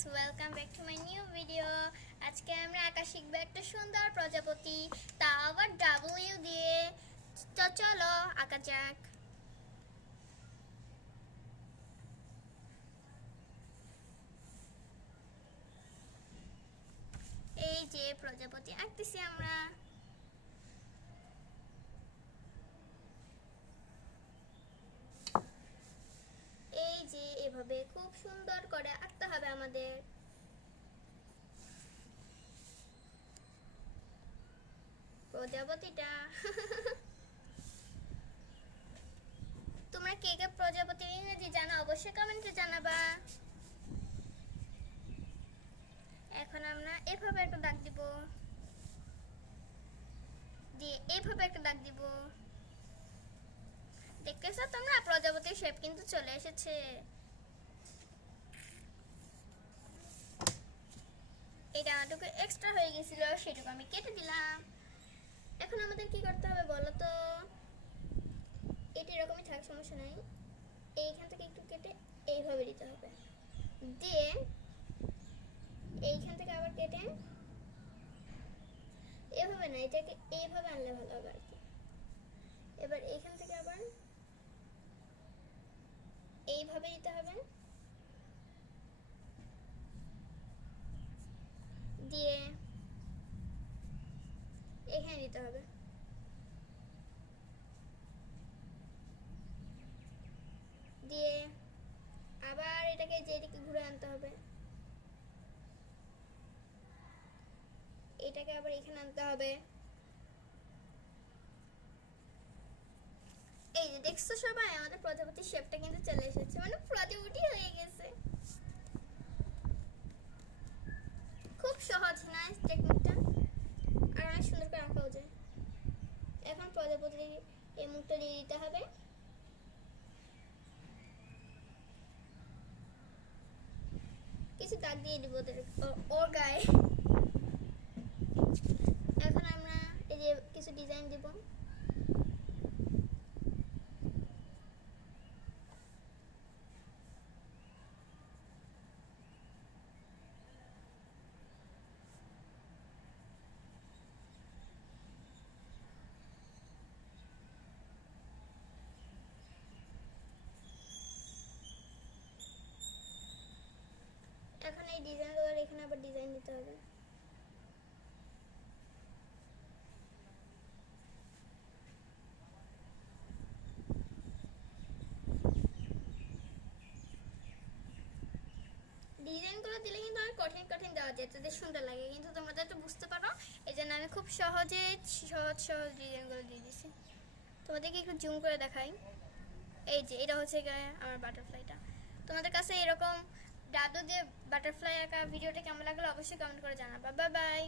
Guys, welcome back to my new video. আজকে আমরা আঁকা শিখবো একটা সুন্দর প্রজাপতি, তা আবার ডাব্লিউ দিয়ে। তো চলো আঁকা যাক। এই যে প্রজাপতি আঁকতেছি আমরা। এই যে এভাবে খুব সুন্দর করে আঁকতে হবে আমাদের। প্রজাপতিটা তোমরা কে কে প্রজাপতির ইংরেজি জানো অবশ্যই কমেন্টে জানাবা। এখন আমরা এভাবে একটা দাগ দিব, দিয়ে এভাবে একটা দাগ দিব। দেখতেছো তোমরা প্রজাপতির শেপ কিন্তু চলে এসেছে। এটা টুকু এক্সট্রা হয়ে গেছিল, সেটুকু আমি কেটে দিলাম। এখন আমাদের কি করতে হবে বলো তো? এটা এরকমই থাক, সমস্যা নাই। এইখান থেকে একটু কেটে এইভাবে দিতে হবে, দিয়ে এইখান থেকে আবার কেটে এভাবে না, এটাকে এইভাবে আনলে ভালো হবে আর কি। এবার এইখান থেকে আবার এইভাবে দিতে হবে, দিয়ে এখানে দিতে হবে, দিয়ে আবার এটাকে যেদিকে ঘুরে আনতে হবে, এটাকে আবার এখানে আনতে হবে। এই যে দেখছো সবাই, আমাদের প্রজাপতির শেপটা কিন্তু চলে এসেছে, মানে প্রজাপতি হয়ে গেছে। খুব সহজ না টেকনিকটা, আর অনেক সুন্দর করে আঁকাও যায়। এখন প্রজাপতির এই মুখটা দিয়ে দিতে হবে, কিছু দাগ দিয়ে দিব ওর গায়ে। এখন আমরা এই যে কিছু ডিজাইন দিব। এখন এই ডিজাইনগুলোর এখানে আবার ডিজাইন দিতে হবে। ডিজাইনগুলো দিলে কিন্তু অনেক কঠিন কঠিন দেওয়া যায়, তাদের সুন্দর লাগে, কিন্তু তোমরা তো বুঝতে পারো এই জন্য আমি খুব সহজে সহজ সহজ ডিজাইনগুলো দিয়ে দিছি। তোমাদেরকে একটু জুম করে দেখাই। এই যে এটা হচ্ছে আমার বাটারফ্লাইটা। তোমাদের কাছে এরকম ডাদু দিয়ে বাটারফ্লাই আঁকা ভিডিওটা কেমন লাগলো অবশ্যই কমেন্ট করে জানাবা। Bye bye.